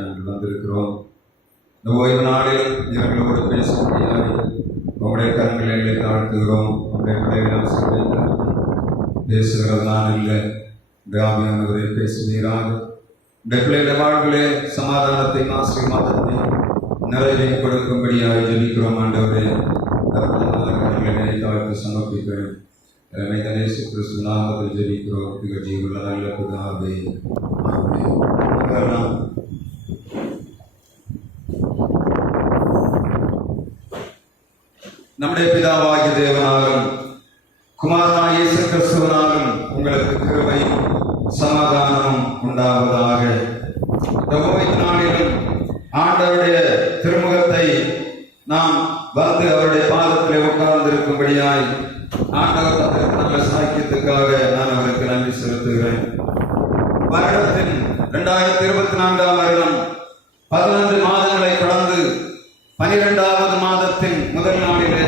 நாங்கள் வந்திருக்கிறோம். இந்த ஓய்வு நாளில் இவர்களோடு பேசும்படியாக உங்களுடைய கரங்களை எங்களை தாழ்த்துகிறோம். உங்களுடைய பிள்ளைகளால் பேசுகிறது நான் இல்லை, ஆவியானவரை பேசுவீராக. இந்த பிள்ளைகளுடைய வாழ்விலே சமாதானத்தையும் ஆசீர்வாதத்தையும் நிறைவையும் கொடுக்கும்படியாக ஜெபிக்கிறோம். ஆண்டவரே, கரங்களை தாழ்த்து சமர்ப்பிக்கிறேன். இயேசு கிறிஸ்து நாமத்தில் ஜெபிக்கிறோம். ஜீவுள்ள நல்ல பிதாவே, ஆமென். நம்முடைய பிதாவாகிய தேவனாலும் குமாரனாகிய இயேசு கிறிஸ்துவினாலும் உங்களுக்கு கிருபையும் சமாதானமும் உண்டாவதாக. இந்த ஓய்வு நாளிலும் ஆண்டவருடைய திருமுகத்தை நாம் வந்து அவருடைய பாதத்திலே உட்கார்ந்திருக்கும்படியாய் ஆண்டவர் நல்ல சாக்கியத்துக்காக நான் அவருக்கு நன்றி செலுத்துகிறேன். வருடத்தின் 2024 வருடம் 11 மாதங்களை கடந்து 12வது மாதத்தின் முதல் நாளிலே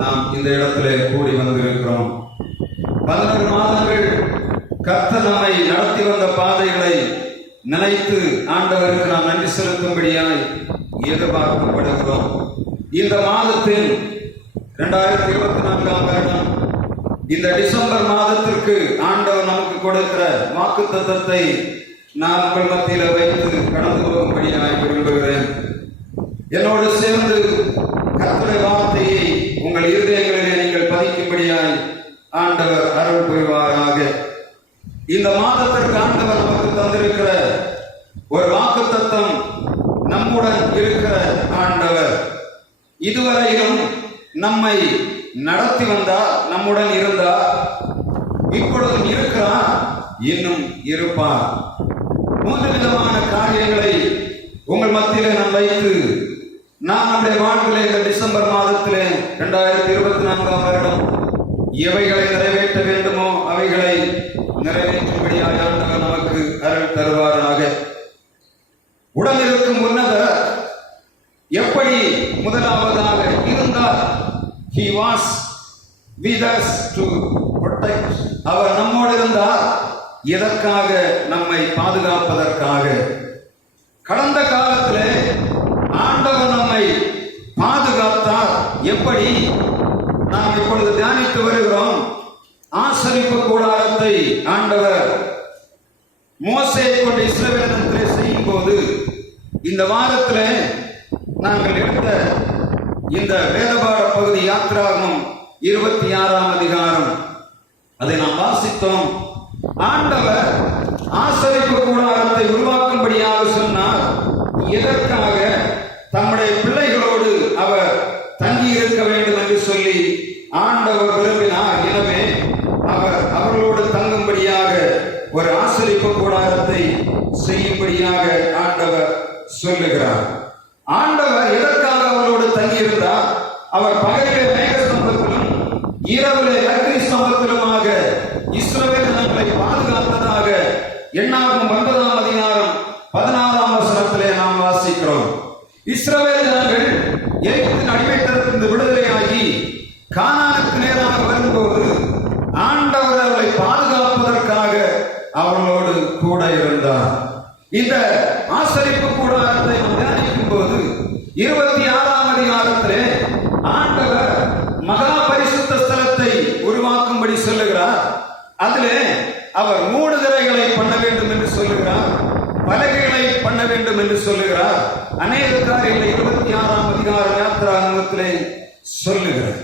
நாம் இந்த இடத்திலே கூடி வந்திருக்கிறோம். 11 மாதங்கள் கர்த்தர் நம்மை நடத்தி வந்த பாதைகளை நினைத்து ஆண்டவருக்கு நாம் நன்றி செலுத்தும்படியாய் எதிர்பார்க்கப்படுகிறோம். இந்த மாதத்தில் 2024 வருடம் இந்த டிசம்பர் மாதத்திற்கு ஆண்டவர் நமக்கு கொடுக்கிற வாக்குத்தத்தத்தை நான் உங்கள் மத்தியில் வைத்து கடந்து போகும்படியாய் விரும்புகிறேன். என்னோடு சேர்ந்து கர்த்தருடைய வார்த்தையை உங்கள் இருதயங்களிலே நீங்கள் பதிக்கும்படியாய் ஆண்டவர் அருள் புரிவாராக. இந்த மாதத்திற்கு ஆண்டவர் நமக்கு தந்திருக்கிற ஒரு வாக்குத்தத்தம், நம்முடன் இருக்கிற ஆண்டவர் இதுவரையிலும் நம்மை நடத்தி வந்தார், நம்முடன் இருந்தார், இப்பொழுதும் இருக்கிறார், இன்னும் இருப்பார். 3 விதமான காரியங்களை உங்கள் மத்தியிலே நான் வைத்து நாம் நம்முடைய வாழ்விலே இந்த டிசம்பர் மாதத்திலே 2024 வருடம் எவைகளை நிறைவேற்ற வேண்டுமோ அவைகளை நிறைவேற்றும்படியாக ஆண்டவர் நமக்கு அருள் தருவாராக. உடன் இருக்கும் உன்னதர் எப்படி முதலாவதாக இருந்தார்? He was with us to protect. அவர் நம்மோடு இருந்தார். எதற்காக? நம்மை பாதுகாப்பதற்காக. கடந்த காலத்திலே ஆண்டவர் நம்மை பாதுகாத்தார். எப்படி? நாம் இப்பொழுது தியானித்து வருகிறோம். ஆசரிப்பு கூடாரத்தை ஆண்டவர் மோசேயை கொண்டு இஸ்ரவேலிடத்திலே செய்யும் போது, இந்த வாரத்திலே நாங்கள் எடுத்த இந்த வேதபாட பகுதி யாத்திராகமம் 26ஆம் அதிகாரம், அதை நாம் வாசித்தோம். ஆண்டவர் ஆசரிப்பு கூடாரத்தை உருவாக்கும்படியாக சொன்னார். எதற்காக? தம்முடைய பிள்ளைகளோடு அவர் தங்கி இருக்க வேண்டும் என்று சொல்லி ஆண்டவர் விரும்பினார். எனவே அவர் அவர்களோடு தங்கும்படியாக ஒரு ஆசரிப்பு கூடாரத்தை செய்யும்படியாக ஆண்டவர் சொல்லுகிறார். ஆண்டவர் எதற்காக அவர்களோடு தங்கியிருந்தார்? அவர் பகலிலே மேக ஸ்தம்பத்திலும் இரவிலே அக்னி ஸ்தம்பத்திலுமாக இஸ்ரவேல் ஜனங்களை பாதுகாத்ததாக எண்ணாகமம் 9ஆம் அதிகாரம் 16ஆம் வசனத்திலே நாம் வாசிக்கிறோம். இஸ்ரவேல் ஜனங்கள் எகிப்தின் அடிமைத்தனத்திலிருந்து விடுதலையாகி கானானுக்கு நேராக வரும்போது ஆண்டவர் அவர்களை பாதுகாப்பதற்காக அவர்களோடு கூட இருந்தார். இந்த ஆசரிப்பு கூடாரத்தை தியானிக்கும் போது 26ஆம் அதிகாரத்திலே ஆண்டவர் மகா பரிசுத்த ஸ்தலத்தை உருவாக்கும்படி சொல்லுகிறார். அதிலே அவர் 3 திரைகளை பண்ண வேண்டும் என்று சொல்லுகிறார், பலகைகளை பண்ண வேண்டும் என்று சொல்லுகிறார். அநேக காரியங்களை 26ஆம் அதிகார யாத்திராகமத்திலே சொல்லுகிறார்.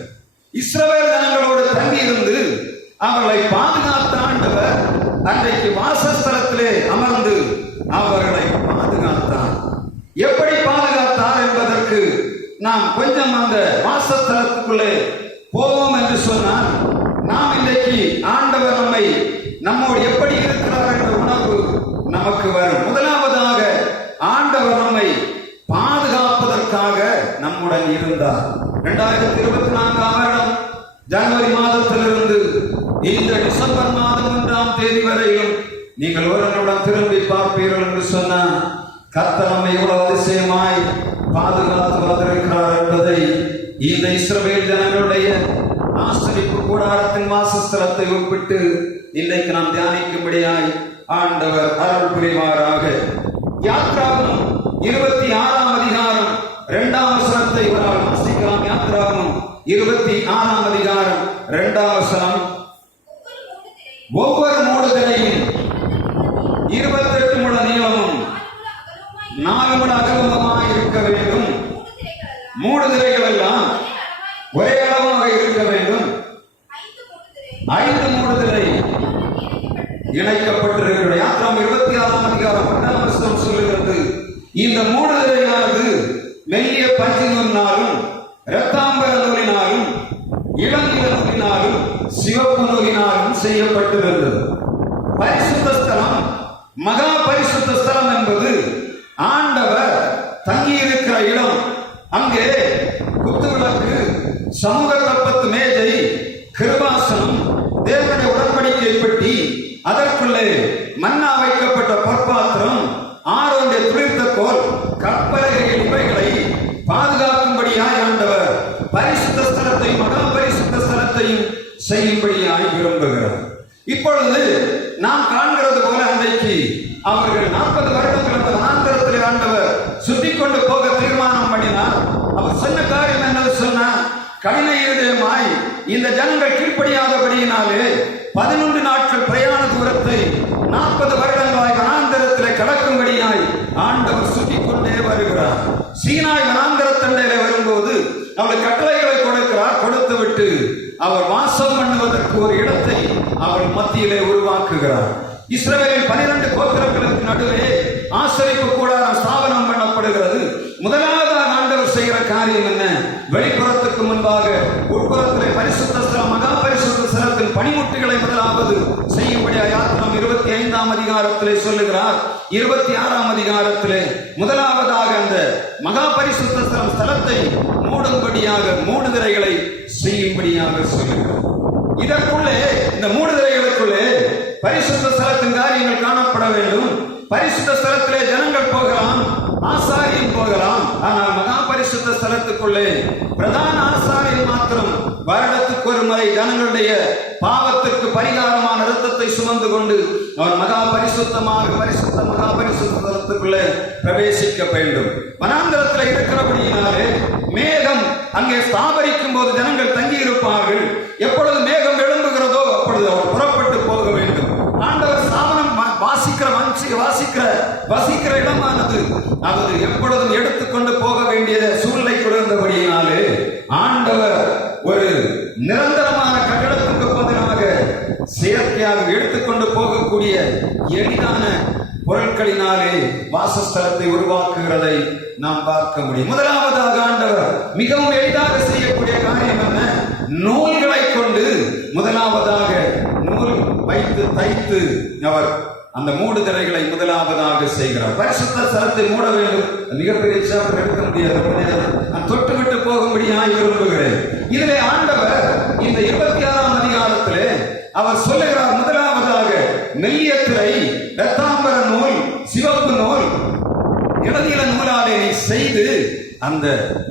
இஸ்ரவேல் ஜனங்களோடு தங்கியிருந்து அவர்களை பாதுகாத்த ஆண்டவர் அன்றைக்கு வாசஸ்தலத்திலே அமர்ந்து அவர்களை பாதுகாத்தார். எப்படி பாதுகாத்தார் என்பதற்கு நாம் கொஞ்சம் அந்த வாசஸ்தலத்துக்குள்ளே போவோம் என்று சொன்னால், நாம் இன்றைக்கு ஆண்டவர் நம்மோடு எப்படி இருக்கிறார் என்ற உணர்வு நமக்கு வரும். முதலாவதாக ஆண்டவர் நம்மை பாதுகாப்பதற்காக நம்முடன் இருந்தார். 2024 வருடம் ஜனவரி மாதத்திலிருந்து இந்த டிசம்பர் மாதம் 1ஆம் தேதி வரையிலும் நீங்கள் ஒருவனுடன் திரும்பி பார்ப்பீர்கள் என்று சொன்னார். கர்த்தர் நம்மை எவ்வளவு அதிசயமாய் பாதுகாத்து வந்திருக்கிறார் என்பதை இந்த இஸ்ரவேல் ஜனங்களுடைய ஆசரிப்பு கூடாரத்தின் வாசஸ்தலத்தை ஒப்பிட்டு இன்றைக்கு நாம் தியானிக்கும்படியாய் ஆண்டவர் அருள் புரிவாராக. யாத்ராகமம் 26ஆம் அதிகாரம் 2ஆம் வசனத்தை இவரால் வாசிக்கலாம். யாத்ராகமம் 26ஆம் அதிகாரம் 2ஆம் வசனம். ஒவ்வொரு மூடுதிரையும் 28 முழ நீளமும் 4 முழ அகலமுமாய் இருக்க வேண்டும். மூடுதிரைகள் எல்லாம் ஒரே அளவாக இருக்க வேண்டும். 5 மூடுதிரை இணைக்கப்பட்டிருக்கிறது. யாத்ராகமம் 26ஆம் அதிகாரம் 1ஆம் வசனம் சொல்லுகிறது, இந்த மூடுதிரையானது மெல்லிய பஞ்சு நூலினாலும் இரத்தாம்பர நூலினாலும் இளநீல நூலினாலும் சிவப்பு நூலினாலும் செய்யப்பட்டிருந்தது. பரிசுத்த ஸ்தலம், மகா பரிசுத்த ஸ்தலம் என்பது ஆண்டவர் தங்கியிருக்கிற இடம். அங்கே குத்துவிளக்கு, சமூக தப்பத்து மேஜை, கிருபாசனம், தேவனுடைய உடன்படிக்கை பெட்டி, அதற்குள்ளே மன்னா வைக்கப்பட்ட பொற்பாத்திரம், ஆரோனுடைய துளிர்த்த கோல், கற்பலகைகள் இவைகளை பாதுகாக்கும்படியாய் ஆண்டவர் பரிசுத்த ஸ்தலத்தை, மகா பரிசுத்த ஸ்தலத்தையும் செய்யும்படியாய் விரும்புகிறார். இப்பொழுது நாம் காண்கிறது போல அன்றைக்கு அவர்கள் 40 வருடங்கள் அந்த வனாந்தரத்திலே ஆண்டவர் சுத்திக் கொண்டு போக தீர்மானம் பண்ணினார். அவர் சொன்ன காரியம் என்ன சொன்னார்? கடின இருதயமாய் இந்த ஜனங்கள் கீழ்ப்படியாதபடியினாலே 11 நாட்கள் பிரயாண தூரத்தை 40 வருடங்களாய் வனாந்தரத்திலே கடக்கும்படியாய் ஆண்டவர் சுற்றிக் கொண்டே வருகிறார். சீனாய் வனாந்தர தண்டையிலே வரும்போது அவர் கட்டளைகளை கொடுக்கிறார். கொடுத்து விட்டு அவர் வாசம் பண்ணுவதற்கு ஒரு இடத்தை அவர் மத்தியிலே உருவாக்குகிறார். இஸ்ரவேலின் 12 கோத்திரங்களுக்கு நடுவே ஆசரிப்பு கூடாரம் ஸ்தாபனம் பண்ணப்படுகிறது. முதலாவது ஆண்டவர் செய்கிற காரியம் என்ன? வெளிப்புறத்துக்கு முன்பாக உட்புறத்திலே பரிசுத்த ஸ்தலம், மகா பரிசுத்த ஸ்தலத்தின் பணிமுட்டுகளை முதலாவது செய்யும்படியாக யாத்ராகமம் 25ஆம் அதிகாரத்திலே சொல்லுகிறார். 26ஆம் அதிகாரத்திலே முதலாவதாக அந்த மகா பரிசுத்த ஸ்தலத்தை மூடும்படியாக மூடுதிரைகளை செய்யும்படியாக சொல்லுகிறார். இதற்குள்ளே, இந்த மூடுதிரைகளுக்குள்ளே பரிசுத்த ஸ்தலத்தின் காரியங்கள் காணப்பட வேண்டும். பரிசுத்த ஸ்தலத்திலே ஜனங்கள் போகலாம், ஆசாரியன் போகலாம். ஆனால் மகா பரிசுத்த ஸ்தலத்துக்குள்ளே பிரதான ஆசாரியன் மாத்திரம் வருடத்துக்கு ஒரு முறை ஜனங்களுடைய பாவத்திற்கு பரிகாரமான இரத்தத்தை சுமந்து கொண்டு அவர் மகா பரிசுத்தமாக மகா பரிசுத்த ஸ்தலத்துக்குள்ளே பிரவேசிக்க வேண்டும். வனாந்தரத்தில் இருக்கிறபடியினாலே மேகம் அங்கே ஸ்தாபரிக்கும் போது ஜனங்கள் தங்கி இருப்பார்கள். எப்பொழுது மேகம் எழும்புகிறதோ அப்பொழுது அவர் புறப்பட்டு போக வேண்டும். ஆண்டவர் ஸ்தாபனம் வசிக்கிற இடமானது அது எப்பொழுதும் எடுத்துக்கொண்டு போக வேண்டிய சூழ்நிலை கொடுத்தபடியினாலே ஆண்டவர் ஒரு நிரந்தரமான கட்டடத்துக்கு பதிலாக செயற்கையாக எடுத்துக்கொண்டு போகக்கூடிய எளிதான பொருட்களினாலே வாசஸ்தலத்தை உருவாக்குகிறதை நாம் பார்க்க முடியும். முதலாவதாக ஆண்டவர் மிகவும் எளிதாக செய்யக்கூடிய காரியம் என்ன? நூல்களை கொண்டு முதலாவதாக நூல் வைத்து தைத்து அவர் அந்த மூடுதிரைகளை முதலாவதாக செய்கிறார். பரிசுத்த ஸ்தலத்தை மூட வேண்டும். மிகப்பெரிய சாப்பிட்டு எடுக்க முடியாது, நான் தொட்டு விட்டு போகும்படியாக விரும்புகிறேன். இதிலே ஆண்டவர் இந்த 26ஆம் அதிகாரத்திலே அவர் சொல்லுகிறார், முதலாவதாக மெல்லிய திரை, இரத்தாம்பர நூல், சிவப்பு நூல், இளநீல நூலாலே நீ செய்து அந்த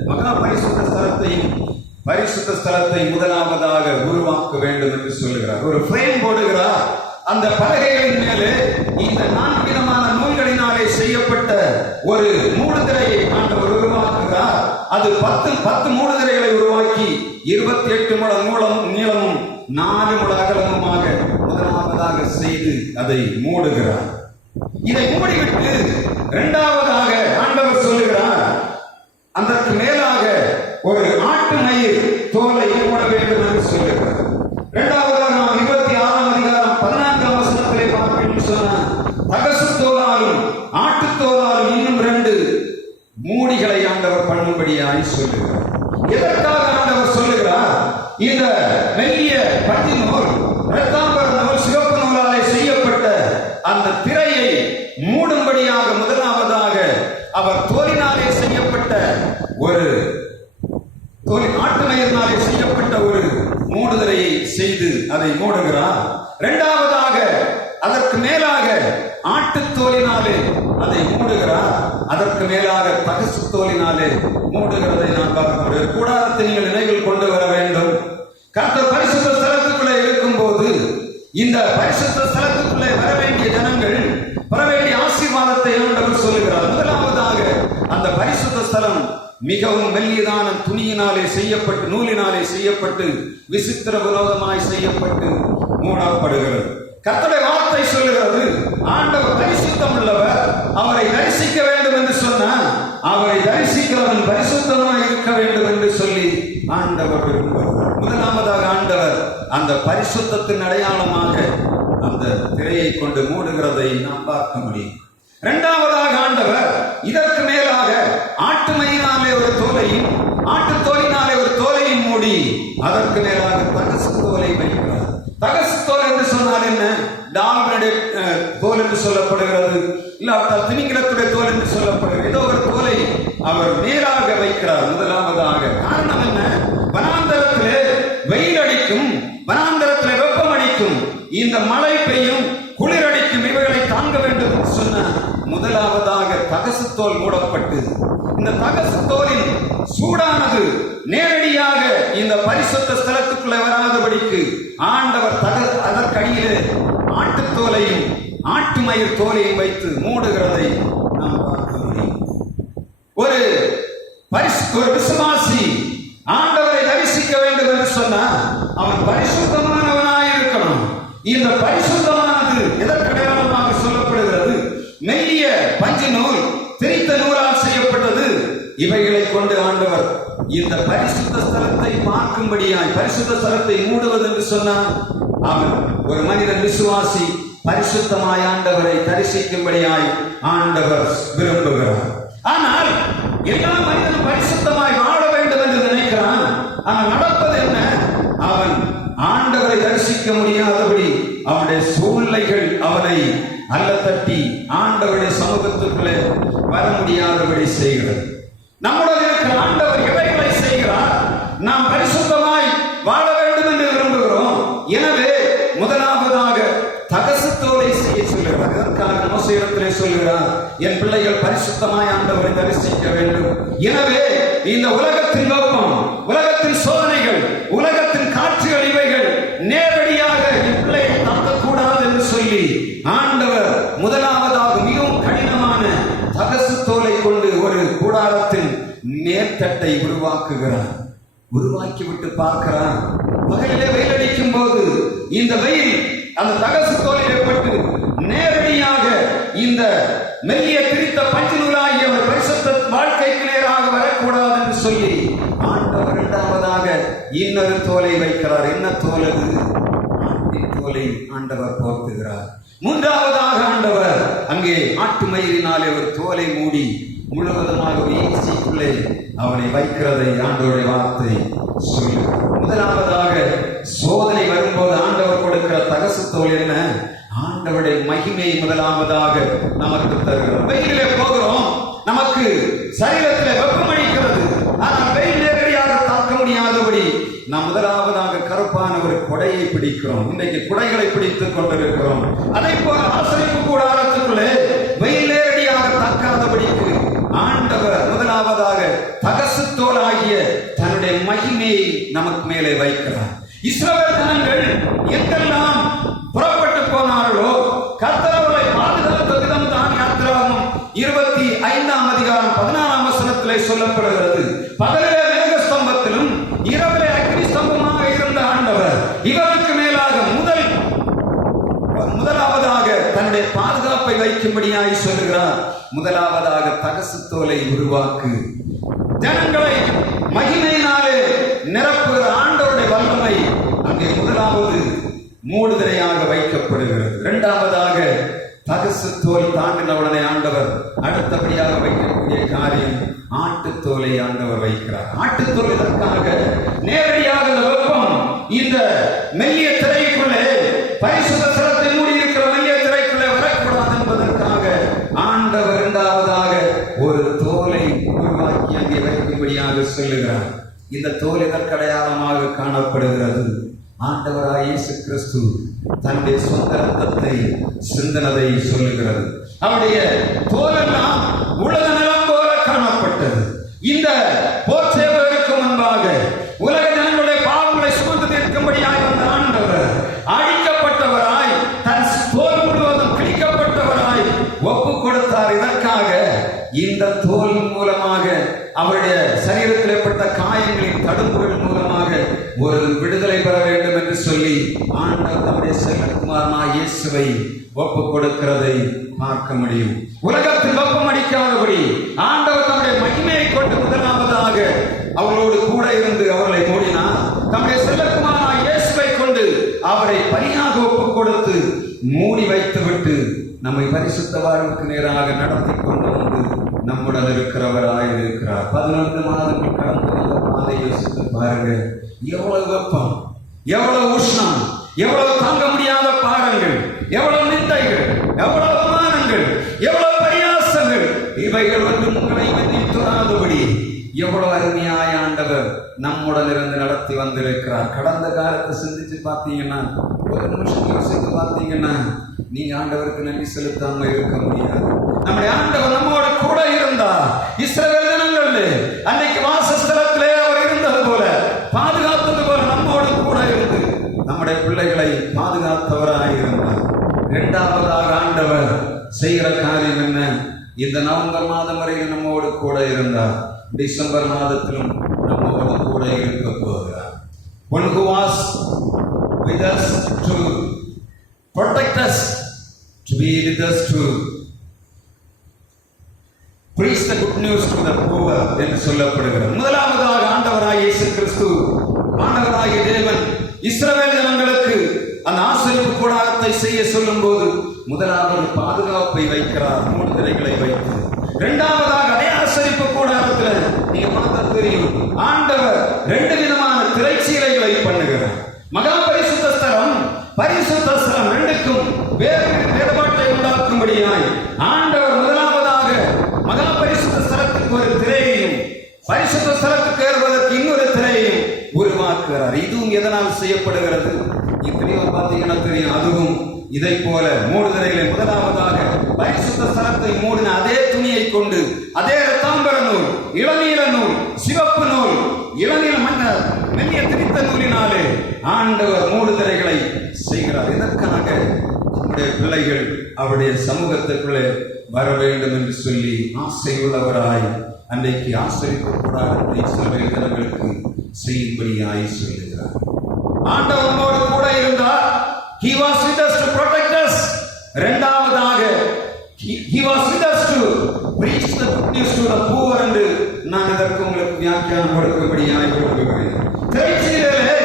மகா பரிசுத்த ஸ்தலத்தை முதலாவதாக உருவாக்க வேண்டும் என்று சொல்லுகிறார். ஒரு ஃப்ரேம் போடுகிறார். அந்த பலகைகளின் மேலே இந்த 4 விதமான நூல்களினாலே செய்யப்பட்ட ஒரு மூடுதிரையை ஆண்டவர் உருவாக்குகிறார். அது 10 மூடுதிரைகளை உருவாக்கி 28 முழ நீளமும் 4 முழ அகலமுமாக முதலாவதாக செய்து அதை மூடுகிறார். இதை மூடிவிட்டு இரண்டாவதாக ஆண்டவர் சொல்லுகிறார், அதற்கு மேலாக ஒரு ஆட்டு மயிர் தோலை மூட வேண்டும் என்று சொல்லுகிறார். இரண்டாவதாக நாம் 26ஆம் அதிகாரம் 14ஆம் வசனத்திலே பார்ப்போம். சொன்னார், தகசு தோலாலும் ஆட்டுத்தோலாலும் இன்னும் 2 மூடிகளை ஆண்டவர் பண்ணும்படியாய் சொல்லுகிறார். எதற்காக ஆண்டவர் சொல்லுகிறார்? இந்த மெல்லிய பஞ்சு நூல், இரத்தாம்பர நூல், சிவப்பு நூலாலே செய்யப்பட்ட அந்த திரையை மூடும்படியாக முதலாவதாக அவர் தோலினாலே செய்யப்பட்ட ஒரு ஆட்டு மயிரினாலே செய்யப்பட்ட ஒரு மூடுதிரையை செய்து அதை மூடுகிறார். இரண்டாவதாக அதற்கு மேலாக ஆட்டுத்தோலினாலே அதை மூடுகிறார். அதற்கு மேலாக தகசு தோலினாலே மூடுகிறதை நான் பார்க்கிறேன். கூடாரத்தை நீங்கள் நினைவில் கொண்டு வர வேண்டும். கர்த்தர் பரிசுத்த ஸ்தலத்துக்குள்ளே இருக்கும் போது இந்த பரிசுத்த ஸ்தலத்துக்குள்ளே வர வேண்டிய ஜனங்கள் வர வேண்டிய ஆசீர்வாதத்தை ஆண்டவர் சொல்லுகிறார். மிகவும் மெல்லியதான துணியினாலே செய்யப்பட்டு, நூலினாலே செய்யப்பட்டு, விசித்திர விரோதமாய் செய்யப்பட்டு மூடப்படுகிறது. கர்த்தருடைய வார்த்தை சொல்லுகிறது, ஆண்டவர் பரிசுத்தம் உள்ளவர், அவரை தரிசிக்க வேண்டும் என்று சொன்னார். அவரை தரிசிக்கிறவன் பரிசுத்தமாய் இருக்க வேண்டும் என்று சொல்லி ஆண்டவர் விரும்புகிறார். முதலாவதாக ஆண்டவர் அந்த பரிசுத்தத்தின் அடையாளமாக அந்த திரையை கொண்டு மூடுகிறதை நாம் பார்க்க முடியும். இரண்டாவதாக ஆண்டவர் இதற்கு மேலாக ஆட்டு மயிரினாலே ஒரு தோலையும், ஆட்டு தோலினாலே ஒரு தோலையும் மூடி அதற்கு மேலாக தகசு தோலை வைக்கிறார். தகசு தோல் என்று சொன்னால் என்ன? டால்னுடைய தோல் என்று சொல்லப்படுகிறது, இல்லாவிட்டால் திமிங்கிலத்துடைய தோல் என்று சொல்லப்படுகிறது. ஏதோ ஒரு தோலை அவர் நேராக வைக்கிறார். முதலாவதாக காரணம் என்ன? வனாந்தரத்திலே வெயில் அடிக்கும், வனாந்தரத்திலே வெப்பம் அடிக்கும், இந்த மழை பெய்யும், குளிர் அடிக்கும், இவைகளை தாங்க வேண்டும் என்று சொன்ன முதலாவதாக தகசு தோல் மூடப்பட்டு, இந்த தகசு தோலின் சூடானது நேரடியாக இந்த பரிசுத்த ஸ்தலத்துக்குள்ளே வராதபடிக்கு ஆண்டவர் அதற்கடியிலே ஆட்டுத்தோலையும் ஆட்டு மயிர் தோலையும் வைத்து மூடுகிறதை நாம் பார்க்க முடியும். ஒரு விசுவாசி ஆண்டவரை தரிசிக்க வேண்டும் என்று சொன்னால் அவன் பரிசுத்தமானவனாய் இருக்கணும். இந்த பரிசுத்தமானது எதற்கடையாளமாக சொல்லப்படுகிறது? மெல்லிய பஞ்சு நூல், திரித்த நூலால் செய்யப்பட்டது. இவைகளை கொண்டு ஆண்டவர் இந்த பரிசுத்த ஸ்தலத்தை பார்க்கும்படியாய், பரிசுத்த ஸ்தலத்தை மூடுவது என்று சொன்னார். அவன் ஒரு மனிதன் விசுவாசி பரிசுத்தமாய் ஆண்டவரை தரிசிக்கும்படியாய் ஆண்டவர் விரும்புகிறார். ஆனால் எல்லா மனிதனும் பரிசுத்தமாய் வாழ வேண்டும் என்று நினைக்கிறான். ஆனால் நடப்பது என்ன? அவன் ஆண்டவரை தரிசிக்க முடியாதபடி அவனுடைய சூழ்நிலைகள் அவனை அல்ல தட்டி ஆண்டவருடைய சமூகத்துக்குள்ளே வர முடியாதபடி செய்கிறது. நம்முடைய இருக்கிற ஆண்டவர் இவைகளை செய்கிறார். நாம் பரிசுத்தமாய் வாழ வேண்டும் என்று விரும்புகிறோம். எனவே முதலாவதாக தகசு தோலை செய்ய சொல்கிறார். இதற்காக மோசேயிடத்திலே சொல்கிறார், என் பிள்ளைகள் பரிசுத்தமாய் ஆண்டவரை தரிசிக்க வேண்டும். எனவே இந்த உலகத்தின் வெப்பம், உலகத்தின் சோதனைகள், உலகத்தின் காட்சிகள் இவைகள் நேரடியாக என் பிள்ளையை தாக்கக்கூடாது என்று சொல்லி ஆண்டவர் முதலாவதாக மிகவும் கடினமான தகசு தோலை கொண்டு ஒரு கூடாரத்தின் மேற்தட்டை உருவாக்குகிறார். உருவாக்கிவிட்டு பார்க்கிறார், பகலிலே வெயில் அடிக்கும் போது இந்த வெயில் அந்த தகசு தோலிலே பட்டு நேரடியாக இந்த மெல்லிய திரித்த பஞ்சு நூலாகிய ஒரு பரிசுத்த வாழ்க்கைக்கு நேராக வரக்கூடாது என்று சொல்லி ஆண்டவர் இரண்டாவதாக இன்னொரு தோலை வைக்கிறார். என்ன தோல் அது? ஆட்டின் தோலை ஆண்டவர் போர்த்துகிறார். மூன்றாவதாக ஆண்டவர் அங்கே ஆட்டு மயிரினாலே ஒரு தோலை மூடி முழுவதுமாக ஏசிக்குள்ளே அவனை வைக்கிறதை ஆண்டவருடைய வார்த்தை சொல்லி. முதலாவதாக சோதனை வரும்போது ஆண்டவர் கொடுக்கிற தகசு தோல் என்ன? ஆண்டவருடைய மகிமை முதலாவதாக நமக்கு தருகிறோம். வெயிலே போகிறோம், நமக்கு சரீரத்தில் வெப்பம் அடிக்கிறது, ஆனால் வெயில் நேரடியாக தாக்க முடியாதபடி நாம் முதலாவதாக கருப்பான ஒரு கொடையை பிடிக்கிறோம். இன்றைக்கு குடைகளை பிடித்துக் கொண்டிருக்கிறோம். அதை போல ஆசரிப்பு கூடாரத்துக்குள்ளே வெயில் நேரடியாக தாக்காதபடிக்கு ஆண்டவர் முதலாவதாக தகசு தோல் ஆகிய தன்னுடைய மகிமையை நமக்கு மேலே வைக்கிறார். இஸ்ரவேல் ஜனங்கள் எங்கெல்லாம் புறப்பட்டு போனார்களோ கர்த்தர் அவர்களை பாதுகாத்த விதம் தான் யாத்திராகமம் 25ஆம் அதிகாரம் 14ஆம் வசனத்திலே சொல்லப்படுகிறது. பகலிலே மேக ஸ்தம்பத்திலும் இரவிலே அக்கினி ஸ்தம்பமாக இருந்த ஆண்டவர் இவருக்கு மேலாக முதலாவதாக தன்னுடைய பாதுகாப்பை வைக்கும்படியாய் சொல்லுகிறார். முதலாவதாக தகசு தோலை உருவாக்கு, ஜனங்களை மகிமையினாலே நிரப்புகிற ஆண்டவருடைய வல்லமை அங்கே முதலாவது மூடுதிரையாக வைக்கப்படுகிறது. இரண்டாவதாக தகசு தோல் தாண்டினவுடனே ஆண்டவர் அடுத்தபடியாக வைக்கக்கூடிய காரியம் ஆட்டுத்தோலை ஆண்டவர் வைக்கிறார். ஆட்டுத்தோல் இதற்காக நேரடியாக இந்த வெப்பம் இந்த மெல்லிய திரைக்குள்ளே பரிசுத்த ஸ்தலத்தை மூடி இருக்கிற மெல்லிய திரைக்குள்ளே வரக்கூடாது என்பதற்காக ஆண்டவர் இரண்டாவதாக ஒரு தோலை உருவாக்கி அங்கே வைக்கும்படியாக சொல்லுகிறார். இந்த தோல் இதற்கு அடையாளமாக காணப்படுகிறது. ஆண்டவராகிய இயேசு கிறிஸ்து தன்னுடைய சொந்த ரத்தத்தை சிந்தனதை சொல்லுகிறது. அவருடைய தோலெல்லாம் உலக நிலம் போல காணப்பட்டது. இந்த போர் சேவகருக்கு முன்பாக உலக ஜனங்களுடைய பாவங்களை சுமந்து தீர்க்கும்படியாய் வந்த ஆண்டவர் அழிக்கப்பட்டவராய் தன் தோல் முழுவதும் கிழிக்கப்பட்டவராய் ஒப்பு கொடுத்தார். இதற்காக இந்த தோல் தோலின் மூலமாக, அவருடைய சரீரத்தில் ஏற்பட்ட காயங்களின் தடுப்புகள் மூலமாக ஒரு விடுதலை பெற வேண்டும் என்று சொல்லி ஆண்டவர் தம்முடைய செல்வகுமாரனாகிய இயேசுவை ஒப்பு கொடுக்கிறதை பார்க்க முடியும். உலகத்தில் வெப்பம் அடிக்காதபடி ஆண்டவர் தம்முடைய மகிமையை கொண்டு முதலாவதாக அவர்களோடு கூட இருந்து அவர்களை மூடினார். தம்முடைய செல்வகுமாரனாகிய இயேசுவை கொண்டு அவரை பலியாக ஒப்பு கொடுத்து மூடி வைத்துவிட்டு நம்மை பரிசுத்த வாழ்வுக்கு நேராக நடத்தி கொண்டு வந்து நம்முடன் இருக்கிறவராய் இருக்கிறார். 11 மாதங்கள் கடந்து வந்த பாதை யோசித்து பாருங்க. எவ்வளவு வெப்பம், எவ்வளவு உஷ்ணம், எவ்வளவு தாங்க முடியாத பாடங்கள், எவ்வளவு நிந்தைகள், எவ்வளவு அவமானங்கள், எவ்வளவு பரியாசங்கள், இவைகள் ஒன்றும் உங்களை தொடாதபடி எவ்வளவு அருமையாய் ஆண்டவர் நம்முடன் இருந்து நடத்தி வந்திருக்கிறார். கடந்த காலத்தை சிந்திச்சு பார்த்தீங்கன்னா, ஒரு நிமிஷம் யோசித்து பார்த்தீங்கன்னா, நீங்க ஆண்டவருக்கு நன்றி செலுத்தாம இருக்க முடியாது. நம்முடைய ஆண்டவர் நம்மோடு கூட இருந்தார். இஸ்ரவேல் ஜனங்களே அன்னைக்கு வாசஸ்தலத்திலே அவர் இருந்தது போல, பாதுகாத்தது போல நம்மோடு கூட இருந்து நம்முடைய பிள்ளைகளை பாதுகாத்தவராய் இருந்தார். இரண்டாவதாக ஆண்டவர் செய்கிற காரியம் என்ன? இந்த நவம்பர் மாதம் வரையில் நம்மோடு கூட இருந்தார். டிசம்பர் மாதத்திலும் நம்மோடு கூட இருக்க போகிறார். One who was with us to protect us, to be with us to preach the good news to the poor என்று சொல்லப்படுகிறது. முதலாவதாக ஆண்டவராகிய இயேசு கிறிஸ்து, ஆண்டவராகிய தேவன் இஸ்ரவேல் ஜனங்களுக்கு அந்த ஆசரிப்பு கூடாரத்தை செய்ய சொல்லும் போது முதலாவது பாதுகாப்பை வைக்கிறார், 3 திரைகளை வைத்து. இரண்டாவதாக அதே ஆசரிப்பு கூடாரத்தில் நீங்க பார்த்தா தெரியும், ஆண்டவர் 2 விதமான திரைச்சீலைகளை பண்ணுகிறார். மகா பரிசுத்த ஸ்தலம், பரிசுத்த ஸ்தலம், 2க்கும் வேறுபாட்டை உண்டாக்கும்படியாய் ஆண்டவர் முதலாவதாக மகா பரிசுத்த ஸ்தலத்துக்கு ஒரு திரையையும், பரிசுத்த ஸ்தலத்துக்கு ஏறுவதற்கு இன்னொரு திரையையும் உருவாக்குகிறார். இதுவும் எதனால் செய்யப்படுகிறது? இத்தனையும் பார்த்தீங்கன்னா தெரியும். அதுவும் இதை போல 3 திரைகளை, முதலாவதாக பரிசுத்த ஸ்தலத்தை மூடின அதே துணியை கொண்டு, அதே இரத்தாம்பர நூல், இளநீல நூல், சிவப்பு நூல், இளநீல மன்னர் மெல்லிய திரித்த நூலினாலே ஆண்டவர் 3 திரைகளை செய்கிறார். இதற்காக நம்முடைய பிள்ளைகள் அவருடைய சமூகத்துக்குள்ளே வர வேண்டும் என்று சொல்லி ஆசை உள்ளவராய் அன்றைக்கு ஆசரிப்பு கூடாரத்தை இஸ்ரவேல் ஜனங்களுக்கு செய்யும்படியாய் சொல்லுகிறார். ஆண்டவரோடு கூட இருந்தார். He was with us to protect us. இரண்டாவதாக he was with us to preach the good news to the poor என்று நான் இதற்கு உங்களுக்கு வியாக்கியானம் கொடுக்கும்படியாய் விரும்புகிறேன். திரைச்சீலையிலே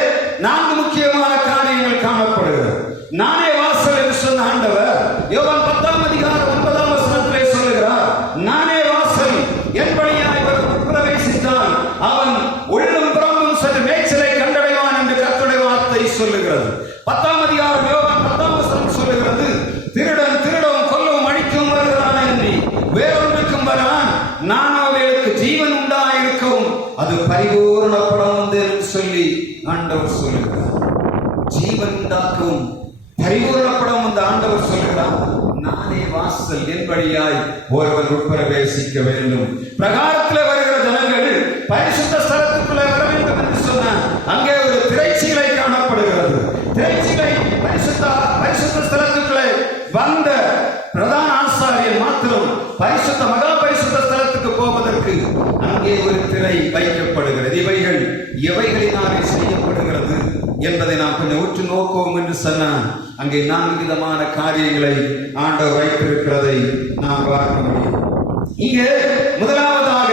4 முக்கியமான காரியங்கள் காணப்படுகிறது. நானே வாசல் என்று சொன்ன ஆண்டவர் யோவான் 10ஆம் அதிகாரம் 9ஆம் வசனத்திலே சொல்லுகிறார், நானே வாசல், என் வழியாய் பிரவேசித்தால் அவன் உள்ளும் புறம்பும் சென்று மேய்ச்சலை கண்டடைவான் என்று கர்த்தருடைய வார்த்தை சொல்லுகிறது. 10ஆம் அதிகாரம் யோவான் 10ஆம் வசனம் சொல்லுகிறது, திருடன் திருடவும் கொல்லவும் அழிக்கவும் வருகிறான் என்று வேறொன்றுக்கும் வரான், நான் அவர்களுக்கு ஜீவன் உண்டாயிருக்கவும் அது பரிபூரணப்படும் என்று சொல்லி ஆண்டவர் சொல்லுகிறார். ஜீவன் உண்டாக்கவும் பரிபூரணப்படும் என்று ஆண்டவர் சொல்லுகிறார். நானே வாசல், என் வழியாய் ஒருவர் உட்பிரவேசிக்க வேண்டும். பிரகாரத்தில் வருகிற ஜனங்கள் பரிசுத்த ஸ்தலத்துக்குள்ளே வர வேண்டும் என்று சொன்னார். அங்கே ஒரு திரைச்சீலை காணப்படுகிறது. திரைச்சீலை பரிசுத்த ஸ்தலத்துக்குள்ளே வந்த பிரதான ஆசாரியர் மாத்திரம் பரிசுத்த மகா பரிசுத்த ஸ்தலத்துக்கு போவதற்கு அங்கே ஒரு திரை வைக்கப்படுகிறது. இவைகள் எவைகளினாலே செய்யப்படுகிறது என்பதை நாம் கொஞ்சம் உற்று நோக்குவோம் என்று சொன்னால் அங்கே 4 விதமான காரியங்களை ஆண்டவர் வைத்திருக்கிறதை நாம் பார்க்க முடியும். இங்கே முதலாவதாக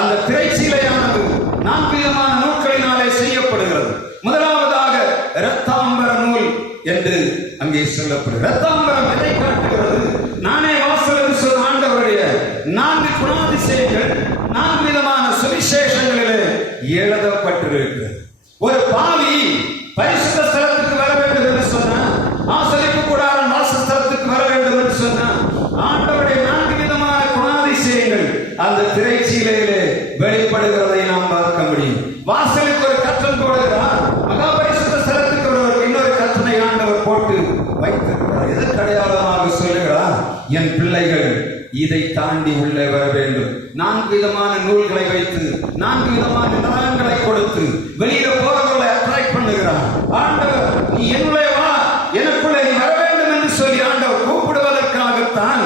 அந்த திரைச்சீலையானது 4 விதமான நூல்களினாலே செய்யப்படுகிறது. முதலாவதாக இரத்தாம்பர நூல் என்று அங்கே சொல்லப்படுகிறது. இரத்தாம்பரம் எதை காட்டுகிறது? நானே வாசல் என்று சொன்ன ஆண்டவருடைய 4 குணாதிசயங்கள் 4 விதமான சுவிசேஷங்களிலே எழுதப்பட்டிருக்கிறது. ஒரு பாவி பரிசுத்த ஸ்தலத்துக்கு வர வேண்டும் என்று சொன்னார், ஆசரிப்பு கூடாரம் வாசஸ்தலத்துக்கு வர வேண்டும் என்று சொன்னார், ஆண்டவருடைய 4 விதமான குணாதிசயங்கள் அந்த திரைச்சீலையிலே வெளிப்படுகிறதை நாம் பார்க்க முடியும். வாசலுக்கு ஒரு கற்றல் போடுகிறார், மகா பரிசுத்த ஸ்தலத்துக்கு இன்னொரு கற்றனை ஆண்டவர் போட்டு வைத்திருக்கிறார். எதற்கு அடையாளமாக சொல்லுகிறார்? என் பிள்ளைகள் இதை தாண்டி உள்ளே வர வேண்டும். 4 விதமான நூல்களை வைத்து 4 விதமான நலன்களை கொடுத்து வெளியில போறவர்களை அட்ராக்ட் பண்ணுகிறார். ஆண்டவர் நீ என்னுள்ளே வா, எனக்குள்ளே நீ வர வேண்டும் என்று சொல்லி ஆண்டவர் கூப்பிடுவதற்காகத்தான்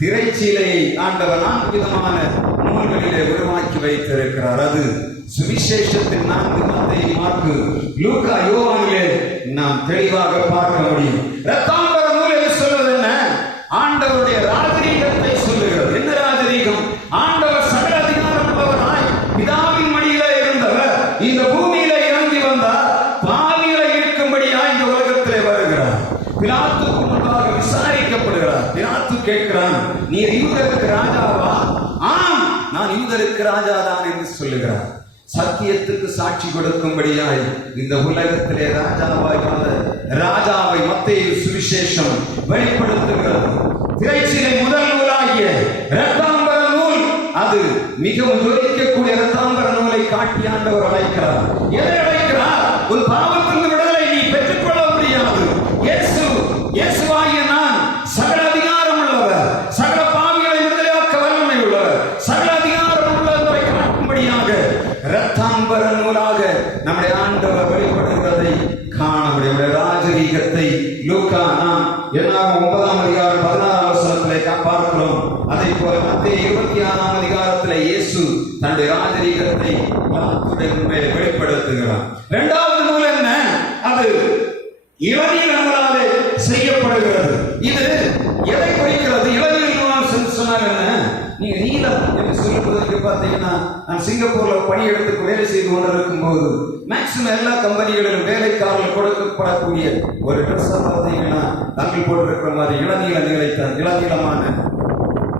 திரைச்சீலையை ஆண்டவர் 4 விதமான நூல்களிலே உருவாக்கி வைத்திருக்கிறார். அது சுவிசேஷத்தின் 4 மத்தேயு, மார்க்கு, லூக்கா, யோவானிலே நாம் தெளிவாக பார்க்க முடியும். இரத்தாம்பர நூல் என்று சொல்வது என்ன? ஆண்டவருடைய ராஜரீகத்தை சொல்லுகிறது. என்ன ராஜரீகம்? ஆண்டவர் சகல அதிகாரம் உள்ளவராய் பிதாவின் மடியிலே இருந்தவர் இந்த பூமியில இறங்கி வந்தார். பாவிகளை இருக்கும்படியாய் இந்த உலகத்திலே வருகிறார். பிலாத்துக்கு முன்பாக விசாரிக்கப்படுகிறார். பிலாத்து கேட்கிறான், நீர் யூதருக்கு ராஜாவா? ஆம், நான் யூதருக்கு ராஜாதான் என்று சொல்லுகிறார். சத்தியத்துக்கு சாட்சி கொடுக்கும்படியாய் இந்த உலகத்திலே ராஜாவை மத்தேயு சுவிசேஷம் வெளிப்படுத்துகிறது. திரைச்சீலை முதல் நூலாகிய இரத்தாம்பர நூல், அது மிகவும் ஜொலிக்கக்கூடிய இரத்தாம்பர நூலை காட்டி ஆண்டவர் அழைக்கிறார். எதை அழைக்கிறார்? ஒரு பாவத்திலிருந்து விடுதலை நீ பெற்றுக்கொள்ள முடியாது. இயேசுவாகிய நான் சகல அதிகாரம் உள்ளவர், சகல பாவிகளை விடுதலையாக்க வல்லமை உள்ளவர், சகல அதிகாரம் உள்ளவரை காட்டும்படியாக இரத்தாம்பர நூலாக நம்முடைய ஆண்டவர் வெளிப்படுகிறதை காண முடியும். ராஜரீகத்தை லூக்கா நாம் 9ஆம் அதிகாரம் 16ஆம் வசனத்திலே பார்க்கிறோம். அதை போல மத்தேயு 26ஆம் அதிகாரத்திலே இயேசு தன்னுடைய ராஜரீகத்தை வெளிப்படுத்துகிறார். இரண்டாவது நூல் என்ன? அது இளநீர் நூலாலே செய்யப்படுகிறது. இது எதை குறிக்கிறது? இளநீர் நூல் சொன்னால் என்ன? நீங்க நீலம் என்று சொல்லுவதற்கு பார்த்தீங்கன்னா, நான் சிங்கப்பூர்ல பணியெடுத்து வேலை செய்து கொண்டிருக்கும் போது மேக்சிமம் எல்லா கம்பெனிகளிலும் வேலைக்காரர்கள் கொடுக்கப்படக்கூடிய ஒரு ட்ரெஸ் பார்த்தீங்கன்னா, தாங்கள் போட்டிருக்கிற மாதிரி இளநீளமான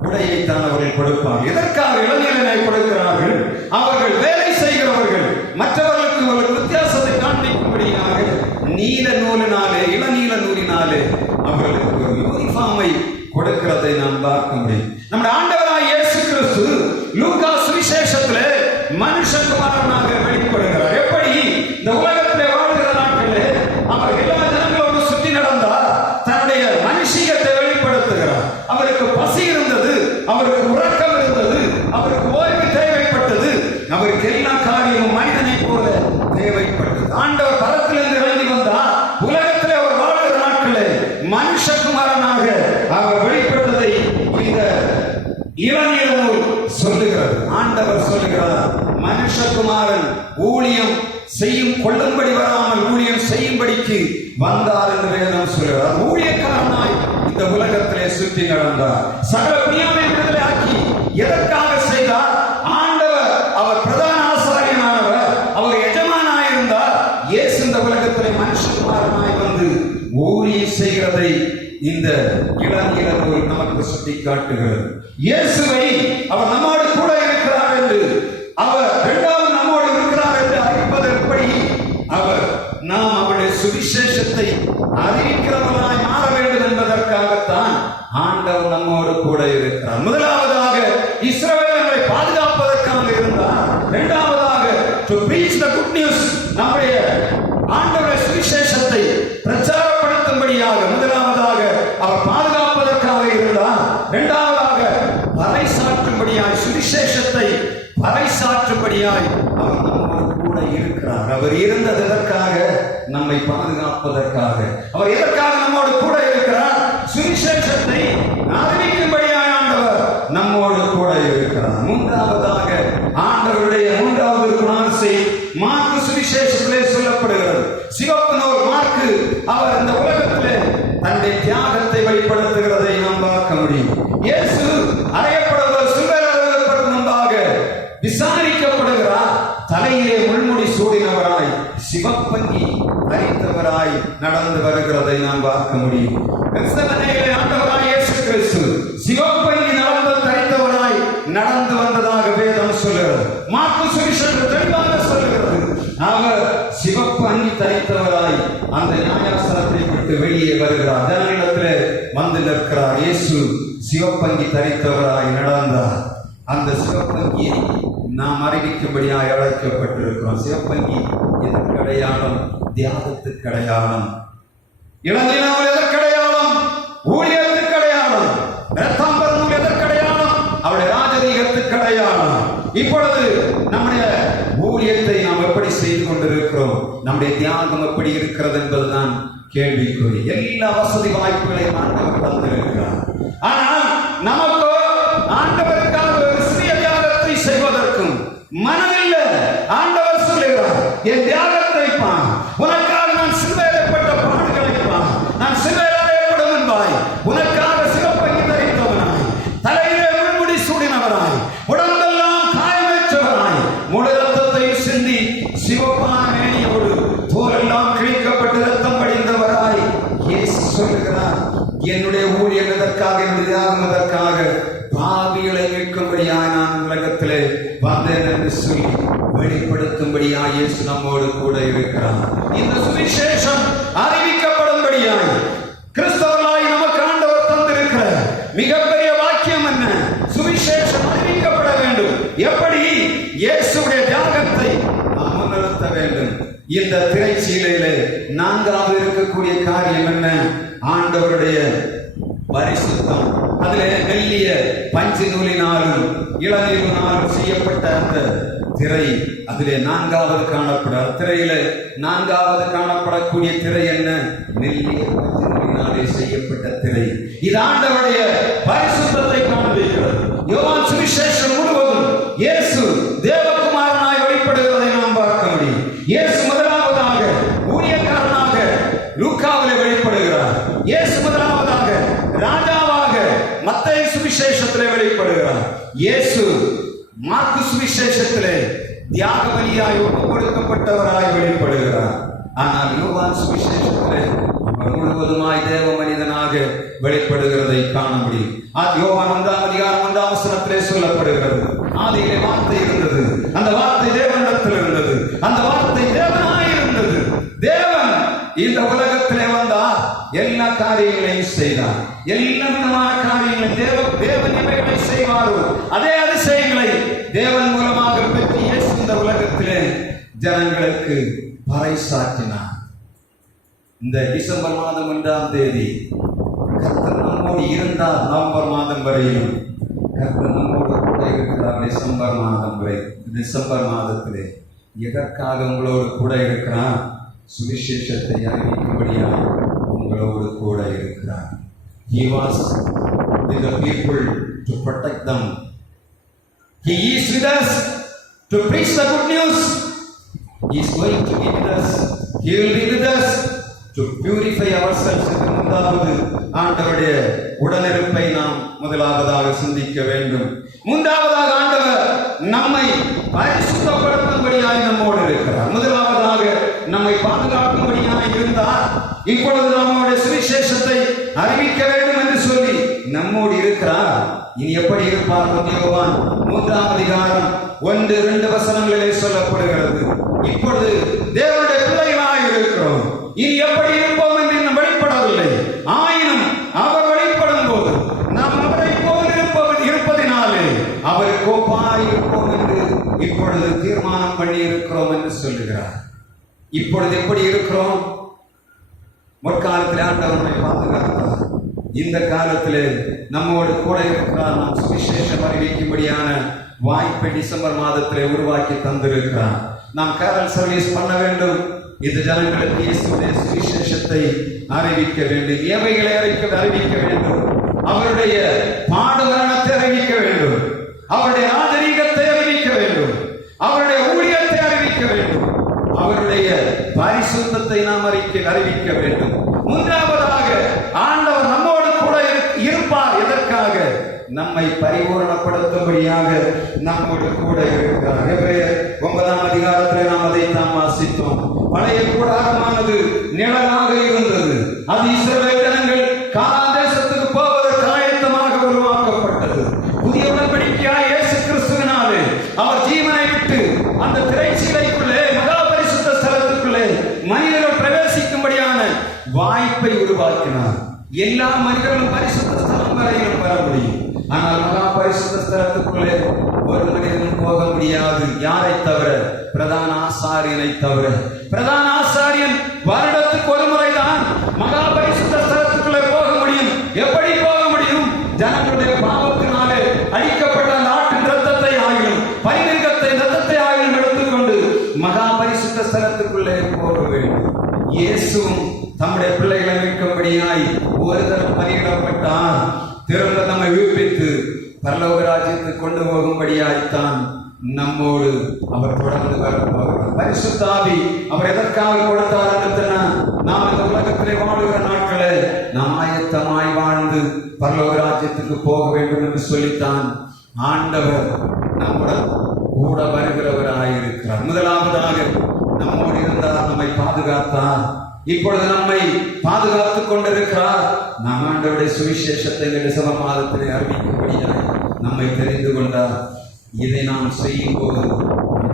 உடையைத்தான் அவர்கள் கொடுப்பார்கள். எதற்காக இளநீலனை கொடுக்கிறார்கள்? அவர்கள் வேலை செய்கிறவர்கள் மற்றவர்களுக்கு ஒரு வித்தியாசத்தை காண்பிக்கும்படியாக இளநீல நூலினாலே அவர்களுக்கு ஒரு யூனிஃபார்மை கொடுக்கிறதை நாம் பார்க்க முடியும். நம்முடைய ஆண்டவராய் இயேசு கிறிஸ்து லூக்கா சுவிசேஷத்திலே மனுஷகுமாரனாக வெளிப்படுகிறார். எப்படி? இந்த உலகத்திலே வாழ்கிற நாட்களிலே அவர் எல்லா ஜனங்களோடு சுற்றி நடந்தார். தன்னுடைய மனுஷியத்தை வெளிப்படுத்துகிறார். அவருக்கு பசி இருந்தது, அவருக்கு உறக்கம் இருந்தது, அவருக்கு ஓய்வு தேவைப்பட்டது, அவருக்கு எல்லா காரியமும் மனிதனை போல தேவைப்பட்டது. ஆண்டவர் பரத்திலிருந்து இறங்கி வந்தார். உலகத்திலே அவர் வாழ்கிற நாட்களே மனுஷகுமாரனாக அவர் வெளிப்பட்டதை இந்த இளநீர் நூல் சொல்லுகிறது. ஆண்டவர் சொல்லுகிறார், மனுஷகுமாரன் ஊழியம் செய்யும் கொள்ளும்படி வராமல் ஊழியம் செய்யும்படிக்கு வந்தார் என்று வேதம் சொல்கிறார். ஊழியக்காரனாய் இந்த உலகத்திலே சுற்றி நடந்தார். சகல பிரியாமை விடுதலை ஆக்கி எதற்காக செய்தார்? ஆண்டவர் அவர் பிரதான ஆசாரியனானவர், அவர் எஜமானாயிருந்தார். இயேசு இந்த உலகத்திலே மனுஷகுமாரனாய் வந்து ஊழியம் செய்கிறதை இந்த இளநீல நூல் நமக்கு சுட்டி காட்டுகிறது. இயேசுவை அவர் நம்மோடு கூட இருக்கிறார் என்று, அவர் இரண்டாவது நம்மோடு இருக்கிறார் என்று அறிவிப்பது எப்படி? நாம் அவருடைய சுவிசேஷத்தை அறிவிக்கிறவர்களாய் மாற வேண்டும் என்பதற்காகத்தான் ஆண்டவர் நம்மோடு கூட இருக்கிறார். முதலாவதாக இஸ்ரவேலை பாதுகாப்பதற்காக இருந்தார். இரண்டாவதாக to preach the good news, நம்முடைய ஆண்டவருடைய சுவிசேஷத்தை பிரச்சாரப்படுத்தும்படியாக முதலாவதாக அவர் பாதுகாப்பதற்காக இருந்தார். இரண்டாவதாக பறைசாற்றும்படியாய், சுவிசேஷத்தை பறைசாற்றும்படியாய் அவர் நம்மோடு கூட இருக்கிறார். அவர் இருந்தது எதற்காக? நம்மை பாதுகாப்பதற்காக. அவர் எதற்காக நம்மோடு கூட இருக்கிறார்? சுவிசேஷத்தை அறிவிக்கும்படியாய் ஆண்டவர் நம்மோடு கூட இருக்கிறார். மூன்றாவதாக ஆண்டவருடைய மூன்றாவது குணாம்சை மார்க்கு சுவிசேஷத்திலே சொல்லப்படுகிறது. சிவப்பு நூல் மார்க்கு அவர் இந்த உலகத்திலே தன்னுடைய தியாகத்தை வெளிப்படுத்துகிறதை நாம் பார்க்க முடியும். இயேசு அறையப்படுவதற்கு சிலுவையில் முன்பாக விசாரிக்கப்படுகிறார். தலையிலே முள்முடி சூடினவராய், சிவப்பங்கி தரித்தவராய் நடந்து வருகிறதை நாம் பார்க்க முடியும். ஆண்டவராய் இயேசு கிறிஸ்து சிவப்பங்கி தரித்தவராய் நடந்து வந்ததாக வேதம் சொல்லுகிறது. மார்க்கு சுவிசேஷம் தெளிவாக சொல்லுகிறது. அவர் சிவப்பு அங்கி தரித்தவராய் அந்த நியாயாசனத்தை விட்டு வெளியே வருகிறார். ஜனங்களிடத்திலே வந்து நிற்கிறார். இயேசு சிவப்பங்கி தரித்தவராய் நடந்தார். அந்த சிவப்பங்கியை நாம் அறிவிக்கும்படியாய் அழைக்கப்பட்டிருக்கிறோம். சிவப்பங்கி எதற்கு அடையாளம்? தியாகத்துக்கு அடையாளம். இளநீல நூல் எதற்கு அடையாளம்? ஊழியத்துக்கு அடையாளம். இரத்தாம்பர நூல் எதற்கு அடையாளம்? அவருடைய ராஜரீகத்துக்கு அடையாளம். இப்பொழுது நம்முடைய ஊழியத்தை நாம் எப்படி செய்து கொண்டிருக்கிறோம்? நம்முடைய தியாகம் எப்படி இருக்கிறது என்பதுதான் கேள்விக்குறி. எல்லா வசதி வாய்ப்புகளையும் ஆண்டவர் தந்திருக்கிறார். ஆனால் நமக்கு ஆண்டவருக்காக ஒரு சிறிய தியாகத்தை மனதில்ல. ஆண்டவர் சொல்லுகிறார், என் தியாகத்தை பார், உனக்காக நான் சிலுவையிடப்பட்ட பாடுகளை பார். நான் சிலுவையிடப்படும் என்பாய், உனக்காக சிவப்பங்கி தரித்தவனாய், தலையிலே முள்முடி சூடினவராய், உடம்பெல்லாம் காயமற்றவராய், முழு ரத்தத்தை சிந்தி சிவப்பான மேனியோடு தோலெல்லாம் கிழிக்கப்பட்டு ரத்தம் படிந்தவராய் இயேசு சொல்லுகிறார், என்னுடைய ஊழியர் எதற்காக, என்னுடைய தியாகம் எதற்காக, பாவிகளை மீட்கும்படியாய் நான் உலகத்திலே வந்தேன் என்று சொல்லி வெளிப்படுத்தும்படியாய் இயேசு நம்மோடு கூட இருக்கிறார். இந்த சுவிசேஷம் அறிவிக்கப்படும்படியாய் கிறிஸ்தவர்களாய் நமக்கு ஆண்டவர் தந்திருக்கிற மிகப்பெரிய வாக்கியம் என்ன? சுவிசேஷம் அறிவிக்கப்பட வேண்டும். எப்படி? இயேசுடைய தியாகத்தை நாம் முன்னிறுத்த வேண்டும். இந்த திரைச்சீலையிலே நான்காவது இருக்கக்கூடிய காரியம் என்ன? ஆண்டவருடைய பரிசுத்தம். அதிலே மெல்லிய பஞ்சு நூலினாலும் இளநீரினாலும் செய்யப்பட்ட அந்த திரை அதிலே நான்காவது காணப்பட, திரையில நான்காவது காணப்படக்கூடிய திரை என்ன? மெல்லிய பஞ்சு நூலினாலே செய்யப்பட்ட திரை. இது ஆண்டவருடைய பரிசுத்தத்தை காண்பிக்கிறது. யோவான் சுவிசேஷம் முழுவதும் இயேசு தேவகுமாரனாய் வெளிப்படுகிறதை நாம் பார்க்க முடியும். இயேசு முதலாவதாக ஊழியக்காரனாக லூக்காவிலே வெளிப்படுகிறார். இயேசு முதலாவதாக ராஜாவாக மத்தேயு சுவிசேஷத்திலே வெளிப்படுகிறார். இயேசு மார்க்கு சுவிசேஷத்திலே தியாக பலியாய் ஒப்பு கொடுக்கப்பட்டவராய் வெளிப்படுகிறார். ஆனால் யோவான் சுவிசேஷத்திலே அவர் முழுவதுமாய் தேவ மனிதனாக வெளிப்படுகிறதை காண முடியும். யோவான் 1ஆம் அதிகாரம் 1ஆம் வசனத்திலே சொல்லப்படுகிறது, ஆதியிலே வார்த்தை இருந்தது, அந்த வார்த்தை தேவனிடத்தில் இருந்தது, அந்த வார்த்தை தேவனாய் இருந்தது. தேவன் இந்த உலகத்திலே வந்தார், எல்லா காரியங்களையும் செய்தார். எல்லா விதமான காரியங்களையும் தேவன் இவைகளை செய்வாரோ அதே அதிசயங்களை தேவன் மூலமாக பெற்று இயேசு இந்த உலகத்திலே ஜனங்களுக்கு பறைசாற்றினார். இந்த டிசம்பர் மாதம் 1ஆம் தேதி கர்த்தர் நம்மோடு இருந்தார். நவம்பர் மாதம் வரையிலும் கர்த்தர் நம்மோடு கூட இருக்கிறார். டிசம்பர் மாதத்திலே எதற்காக உங்களோடு கூட இருக்கிறார்? சுவிசேஷத்தை அறிவிக்கும்படியாக உங்களோடு கூட இருக்கிறார். He was with the people to protect them. He is with us to preach the good news. He is going to be with us. He will be with us to purify ourselves. முதலாவது ஆண்டவருடைய உடனிருப்பை நாம் முதலாவதாக சிந்திக்க வேண்டும். மூன்றாவதாக ஆண்டவர் நம்மை பரிசுத்தப்படுத்தும்படியாய் நம்மோடு இருக்கிறார். முதலாவதாக நம்மை பாதுகாக்கும்படியாய் இருந்தார். இப்பொழுது நம்முடைய சுவிசேஷத்தை அறிவிக்க வேண்டும் என்று சொல்லி நம்மோடு இருக்கிறார். இனி எப்படி இருப்பார்? யோவான் 3ஆம் அதிகாரம் 1-2 வசனங்களிலே சொல்லப்படுகிறது. இப்பொழுது தேவனுடைய பிள்ளைகளாய் இருக்கிறோம். இனி எப்படி இருப்போம் என்று இன்னும் வெளிப்படவில்லை. ஆயினும் அவர் வெளிப்படும் போது நாம் அவரை போல் இருப்பதினாலே அவர் கோப்பாய் இருப்போம் என்று இப்பொழுது தீர்மானம் பண்ணி இருக்கிறோம் என்று சொல்லுகிறார். இப்பொழுது எப்படி இருக்கிறோம்? முற்காலத்தில் ஆண்டவரை பாதுகாக்கிறார். இந்த காலத்திலே நம்மோடு கூட இருக்கிறார். நாம் சுவிசேஷம் அறிவிக்கும்படியான வாய்ப்பை டிசம்பர் மாதத்திலே உருவாக்கி தந்திருக்கிறார். நாம் கேரல் சர்வீஸ் பண்ண வேண்டும். இந்த ஜனங்களுக்கு இயேசுவின் சுவிசேஷத்தை அறிவிக்க வேண்டும். ஏவைகளை அறிவிக்க வேண்டும். அவருடைய பாடு மரணத்தை அறிவிக்க வேண்டும். அவருடைய ஆதரீகத்தை அறிவிக்க வேண்டும். அவருடைய ஊழியத்தை அறிவிக்க வேண்டும். அவருடைய பரிசுத்தத்தை நாம் அறிவிக்க வேண்டும். மூன்றாவதாக ஆண்டவர் நம்மோடு கூட இருப்பார். எதற்காக? நம்மை பரிபூரணப்படுத்தும்படியாக நம்மோடு கூட இருக்கிறார். எபிரேயர் 9ஆம் அதிகாரத்திலே நாம் அதை நாம் வாசித்தோம். பழைய கூடாரமானது நிழலாக இருந்தது. அது இஸ்ரவேல் ஜனங்கள் கானான் தேசத்துக்கு போவதற்கு ஆயத்தமாக உருவாக்கப்பட்டது. புதிய உடன்படிக்கையாய் இயேசு கிறிஸ்துவினாலே அவர் ஜீவனை விட்டு அந்த திரைச்சீலைக்குள்ளே மகா பரிசுத்த ஸ்தலத்துக்குள்ளே மனிதர்கள் பிரவேசிக்கும்படியான வாய்ப்பை உருவாக்கினார். எல்லா மனிதர்களும் பரிசுத்த ஸ்தலம் வரையிலும் வர முடியும். ஆனால் மகா பரிசுத்த ஸ்தலத்துக்குள்ளே ஒரு மனிதனும் போக முடியாது. யாரை தவிர? பிரதான ஆசாரியனை தவிர. பிரதான ஆசாரியன் வருடத்துக்கு ஒரு முறைதான் மகா பரிசுத்த ஸ்தலத்துக்குள்ளே போக முடியும். எப்படி போக முடியும்? ஜனங்களுடைய பாவத்தினாலே அழிக்கப்பட்ட நாட்டின் ரத்தத்தை ஆகிலும் பரிமிருகத்தை ரத்தத்தை ஆகிலும் எடுத்துக்கொண்டு மகா பரிசுத்த ஸ்தலத்துக்குள்ளே போக வேண்டும். இயேசுவும் தம்முடைய பிள்ளைகளை மீட்கும்படியாய் ஒரு தரம் பலியிடப்பட்டார். திரும்ப நம்மை உயிர்ப்பித்து பரலோக ராஜ்யத்துக்கு கொண்டு போகும்படியாய்த்தான் நம்மோடு அவர் தொடர்ந்து வரப்போகிறார். பரிசுத்த ஆவி அவர் எதற்காக கொடுத்தார் என்று நாம் இந்த உலகத்திலே வாழுகிற நாட்களை நாம் ஆயத்தமாய் வாழ்ந்து பரலோக ராஜ்யத்துக்கு போக வேண்டும் என்று சொல்லித்தான் ஆண்டவர் நம்முடன் கூட வருகிறவராயிருக்கிறார். முதலாவதாக நம்மோடு இருந்தார், நம்மை பாதுகாத்தார், இப்பொழுது நம்மை பாதுகாத்துக் கொண்டிருக்கிறார். நாம் ஆண்டவருடைய சுவிசேஷத்தை டிசம்பர் மாதத்திலே அறிவிக்கும்படியாக நம்மை தெரிந்து கொண்டார். இதை நாம் செய்யும் போது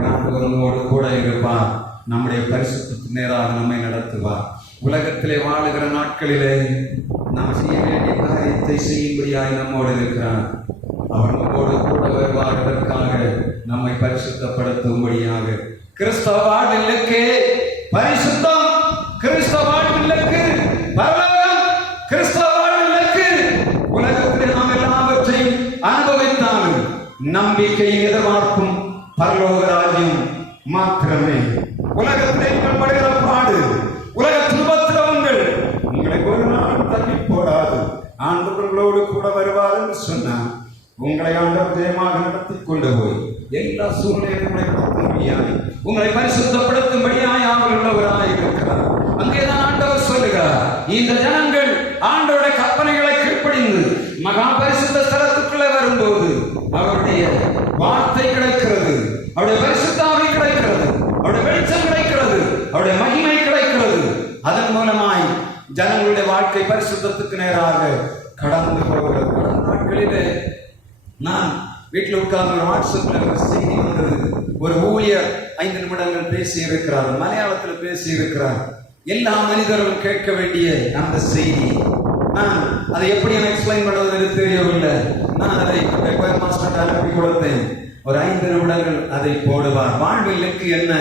ஆண்டவரோடு கூட இருப்பார், நம்முடைய பரிசுத்தத்துக்கு நேராக நம்மை நடத்துவார். உலகத்திலே வாழுகிற நாட்களிலே நாம் செய்ய வேண்டிய காரியத்தை செய்யும்படியாய் நம்மோடு இருக்கிறார். அவர் நம்மோடு கூட வருவார். அதற்காக நம்மை பரிசுத்தப்படுத்தும்படியாக. கிறிஸ்தவ வாழ்விற்கு பரிசுத்தம், கிறிஸ்தவ வாழ்விற்கு பரலோகம், கிறிஸ்தவ வாழ்விற்கு உலகத்திலே நாம் எல்லாவற்றையும் அனுபவித்தாலும் நம்பிக்கையை எதிர்பார்க்கும் பரலோக ராஜ்யம் மாத்திரமே. உலகத்திலே நீங்கள் படுகிற பாடு, உலக துன்பத்திரவங்கள் உங்களை ஒரு நாள் தள்ளி போடாது. ஆண்டவர்களோடு கூட வருவார் என்று சொன்னார். உங்களை ஆண்டவர் ஜெயமாக நடத்தி கொண்டு போய் எல்லா சூழ்நிலையும் உங்களை பரிசுத்தப்படுத்தும்படியாய் அவர் உள்ளவராய் இருக்கிறார். அங்கேதான் ஆண்டவர் சொல்லுகிறார், இந்த ஜனங்கள் ஆண்டவருடைய கற்பனைகளை கீழ்ப்படிந்து மகா பரிசுத்த ஸ்தலத்துக்குள்ளே வரும்போது அவருடைய வார்த்தை கிடைக்கிறது, அவருடைய பரிசுத்தாவி கிடைக்கிறது, அவருடைய வெளிச்சம் கிடைக்கிறது, அவருடைய மகிமை கிடைக்கிறது. அதன் மூலமாய் ஜனங்களுடைய வாழ்க்கை பரிசுத்தத்துக்கு நேராக கடந்து போகிறது. கடந்த நாட்களிலே நான் வீட்டில் உட்கார்ந்து வாட்ஸ்அப்ல ஒரு செய்தி வந்தது. ஒரு ஊழியர் 5 நிமிடங்கள் பேசி இருக்கிறார், மலையாளத்தில் பேசி இருக்கிறார். எல்லா மனிதர்களும் கேட்க வேண்டிய அந்த செய்தி. நான் அதை எப்படி எக்ஸ்பிளைன் பண்ணுவது தெரியவில்லை. நான் அதை மாஸ்டர் அனுப்பி கொடுத்தேன். ஒரு 5 நிமிடங்கள் அதை போடுவார். வாழ்வில் இலக்கு என்ன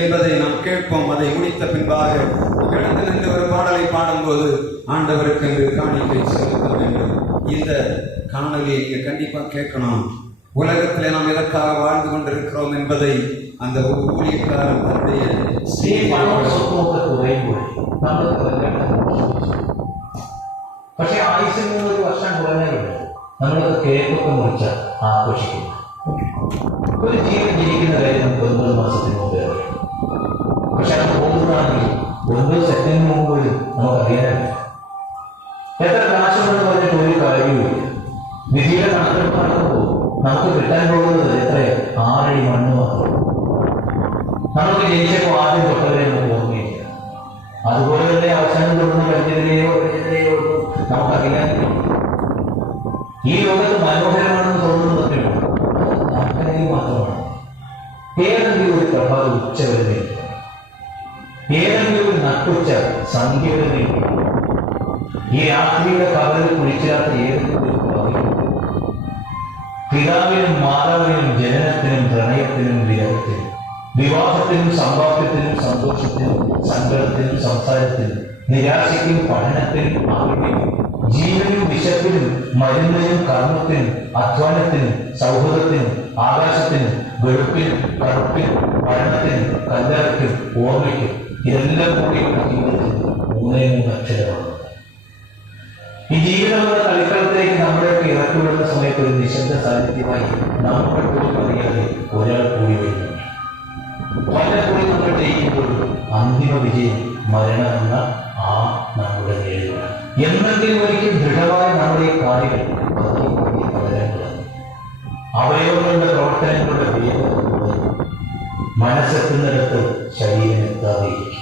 என்பதை நாம் கேட்போம். அதை முடித்த பின்பாக கிடந்து நின்று ஒரு பாடலை பாடும்போது ஆண்டவருக்கு என்று காணிக்கை செலுத்த வேண்டும். இந்த காணொலியை இங்கே கண்டிப்பாக கேட்கணும். உலகத்திலே நாம் எதற்காக வாழ்ந்து கொண்டிருக்கிறோம் என்பதை அந்த ஊழியக்காரன் தன்னுடைய പക്ഷെ ആയുസിൽ നിന്ന് 1 വർഷം കുറഞ്ഞേ ഉള്ളൂ. നമ്മളത് കേക്കൊക്കെ മുറിച്ച് ആഘോഷിക്കുന്നു. ഒരു ജീവൻ ജനിക്കുന്ന കാര്യം നമുക്ക് 9 മാസത്തിന് മുമ്പേ അറിയാം. പക്ഷെ അത് പോകുന്നതാണെങ്കിൽ 9 സെക്കൻഡിന് മുമ്പ് പോലും നമുക്കറിയാനില്ല. എത്ര കാശുണ്ടെന്ന് പറഞ്ഞിട്ട് ഒരു കാര്യവുമില്ല. വിധിയുടെ കണക്കെടുപ്പ് നടക്കുമ്പോൾ നമുക്ക് കിട്ടാൻ പോകുന്നത് എത്രയോ 6 അടി മണ്ണ് മാത്രം. നമുക്ക് ജനിച്ചപ്പോൾ ആദ്യം തൊട്ടവരെ നമുക്ക് ഓർമ്മയില്ല. അതുപോലെ തന്നെ അവസാനം തൊടുന്ന കഴിഞ്ഞതിലെയോ ഒന്നും നമുക്കറിയാനില്ല. ഈ ലോകത്ത് മനോഹരമാണെന്ന് തോന്നുന്നതൊക്കെ നമുക്കറിയാൻ മാത്രമാണ്. ഏതെങ്കിലും ഒരു പ്രഭാത ഉച്ച വരെ, ഏതെങ്കിലും ഒരു നട്ടുച്ച സന്ധ്യ വരെ, ഈ രാത്രിയുടെ കവലിൽ കുളിച്ചിരാത്ത ഏതെങ്കിലും ഒരു പിതാവിനും മാതാവിനും ജനനത്തിനും പ്രണയത്തിനും വിരഹത്തിനും വിവാഹത്തിനും സമ്പാദ്യത്തിനും സന്തോഷത്തിനും സങ്കടത്തിനും സംസാരത്തിനും നിരാശയ്ക്കും പഠനത്തിനും അറിവിനും ജീവനും വിശപ്പിനും മരുന്നിനും കർമ്മത്തിനും അധ്വാനത്തിനും സൗഹൃദത്തിനും ആകാശത്തിനും വെളുപ്പിനും കറുപ്പിനും മരണത്തിനും കല്ലറയ്ക്കും ഓർമ്മയ്ക്കും ഇതെല്ലാം കൂടിയുള്ള ജീവിതത്തിൽ 3 അക്ഷരമാണ്. ഈ ജീവിതമുള്ള കളിക്കളത്തിലേക്ക് നമ്മളെയൊക്കെ ഇറക്കിവിടുന്ന സമയത്ത് ഒരു നിശബ്ദ സാന്നിധ്യമായി നമ്മൾ പോലും അറിയാതെ ഒരാൾ കൂടി വരുന്നു. പലപ്പോഴും നമ്മൾ ജയിക്കുമ്പോഴും അന്തിമ വിജയം മരണം എന്ന ആ നമ്മുടെ നേരിടാണ്. എന്നെങ്കിലും ഒരിക്കൽ ദൃഢമായ നമ്മുടെ ഈ കാര്യങ്ങൾ പകരാൻ തുടങ്ങി. അവയവങ്ങളുടെ പ്രവർത്തനങ്ങളുടെ വേഗത മനസ്സെത്തുന്നിടത്ത് ശരീരം എത്താതെയിരിക്കും.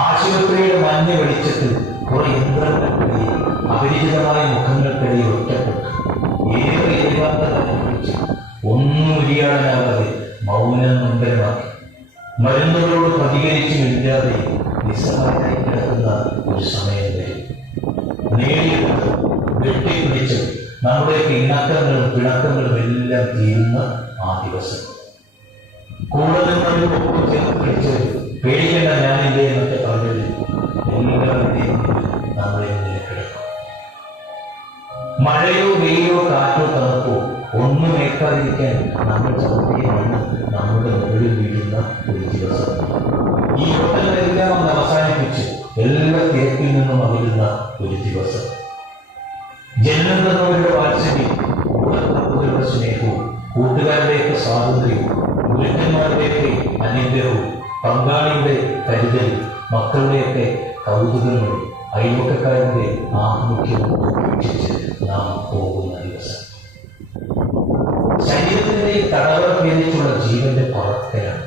ആശുപത്രിയുടെ മഞ്ഞ വെളിച്ചത്തിൽ കുറെ യന്ത്രങ്ങൾക്കിടയിൽ അപരിചിതമായ മുഖങ്ങൾക്കിടയിൽ ഒറ്റപ്പെട്ടു ഏറെ ഏകാന്തതനുഭവിച്ച് ഒന്നും ഉരിയാടാനാകാതെ മൗനം നമ്പരമാക്കി മരുന്നുകളോട് പ്രതികരിച്ചുമില്ലാതെ നിസ്സഹായനായി കിടക്കുന്ന ഒരു സമയം വരും. നേടിയെടുത്ത് വെട്ടിപ്പിടിച്ച് നമ്മുടെയൊക്കെ ഇണക്കങ്ങളും പിണക്കങ്ങളും എല്ലാം തീരുന്ന ആ ദിവസം. കൂടുതൽ ഒപ്പം ചേർത്ത് പിടിച്ച് പേടിക്കേണ്ട ഞാനില്ലേ എന്നൊക്കെ പറഞ്ഞത് എല്ലാവരുടെയും നമ്മളെ മുന്നിൽ കിടക്കും. മഴയോ വെയിലോ കാറ്റോ തണുപ്പോ ഒന്നും ഏൽക്കാതിരിക്കാൻ നമ്മൾ ചവിട്ടിയാണ് നമ്മുടെ മുകളിൽ വീഴുന്ന ഒരു ദിവസം. ഈ ഓട്ടങ്ങളെല്ലാം ഒന്ന് അവസാനിപ്പിച്ച് എല്ലാ തിരക്കിൽ നിന്നും അകലുന്ന ഒരു ദിവസം. ജന്മം തന്നവരുടെ വാത്സല്യം, കൂടത്തപ്പുകളുടെ സ്നേഹവും കൂട്ടുകാരുടെയൊക്കെ അനുഗ്രഹവും പങ്കാളിയുടെ കരുതലും മക്കളുടെയൊക്കെ കൗതുകങ്ങളും അയൽവക്കക്കാരന്റെ ആഭിമുഖ്യവും ഉപേക്ഷിച്ച് നാം പോകുന്ന ദിവസം. ശരീരത്തിന്റെ തടവറ ഭേദിച്ചുള്ള ജീവന്റെ പറക്കലാണ്.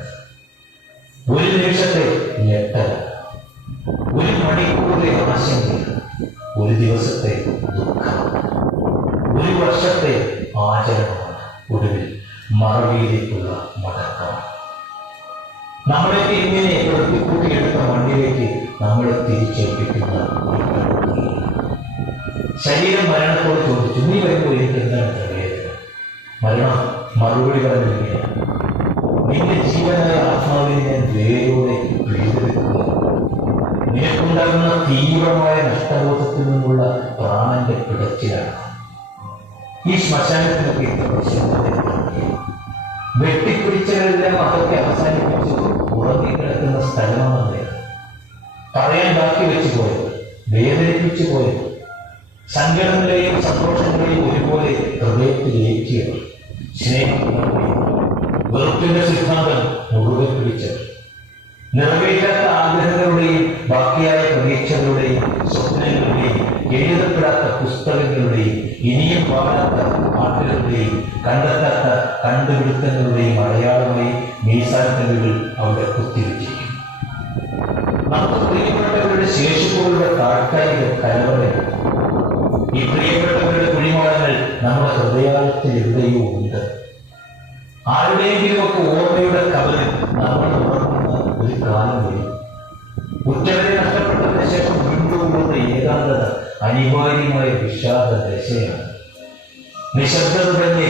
ഒരു നിമിഷത്തെ ഞെട്ടല, ഒരു മണിക്കൂറിലെ ആശങ്കയാണ്, ഒരു ദിവസത്തെ ദുഃഖം, ഒരു വർഷത്തെ ആചരണമാണ്, ഒടുവിൽ മറവിയിലേക്കുള്ള മടക്കമാണ്. നമ്മളൊക്കെ ഇങ്ങനെ കൂട്ടിയെടുത്ത മണ്ണിലേക്ക് നമ്മളെ തിരിച്ചേൽപ്പിക്കുന്ന ശരീരം മരണത്തോട് ചോദിച്ചു, നീ വരുമ്പോൾ എനിക്ക് എന്താണ് വേദന? മരണം മറുപടി പറഞ്ഞിരിക്കുകയാണ്, നിന്റെ ജീവനായ ആത്മാവിനെ ഞാൻ വേരോടെ പിഴുതെടുക്കുക. നിനക്കുണ്ടാകുന്ന തീവ്രമായ നഷ്ടബോധത്തിൽ നിന്നുള്ള പ്രാണന്റെ പിടച്ചിലാണ്. ഈ ശ്മശാനത്തിനൊക്കെ ഇത്ര പ്രശ്നങ്ങൾ വെട്ടിപ്പിടിച്ചവരെല്ലാം അതൊക്കെ അവസാനിപ്പിച്ച് ഉറങ്ങിക്കിടക്കുന്ന സ്ഥലമാണെന്ന് പറയാൻ ബാക്കി വെച്ചു പോയത്, വേദനിപ്പിച്ചു പോയത്, സങ്കടങ്ങളെയും സന്തോഷങ്ങളെയും ഒരുപോലെ ഹൃദയത്തിലേക്കിയവർ, സ്നേഹത്തിലൂടെയും വെറുപ്പിന്റെ സിദ്ധാന്തം മുറുകെ പിടിച്ചവർ, നിറവേറ്റാത്ത ആഗ്രഹങ്ങളുടെയും ബാക്കിയായ പ്രതീക്ഷകളുടെയും സ്വപ്നങ്ങളുടെയും എഴുതപ്പെടാത്ത പുസ്തകങ്ങളുടെയും ഇനിയും വാഴാത്ത പാട്ടുകളുടെയും കണ്ടെത്താത്ത കണ്ടുപിടുത്തങ്ങളുടെയും അടയാളമായി മീസാൻകല്ലുകൾ അവിടെ കുത്തിവെച്ചിരിക്കും. നമുക്ക് പ്രിയപ്പെട്ടവരുടെ ശേഷിപ്പുകളുടെ താൽക്കാലിക കലവറയാണ്. ഈ പ്രിയപ്പെട്ടവരുടെ കുഴിമാടങ്ങൾ നമ്മുടെ ഹൃദയാളത്തിൽ എവിടെയോ ഉണ്ട്. ആരുടെയെങ്കിലുമൊക്കെ ഓർമ്മയുടെ കവലിൽ നമ്മൾ ഉണർന്ന ഒരു കാലം വരും. ഉറ്റവരെ നഷ്ടപ്പെട്ടതിന് ശേഷം വീണ്ടുമുള്ള ഏകാന്തത അനിവാര്യമായ വിഷാദ ദശയാണ്. നിശബ്ദത തന്നെ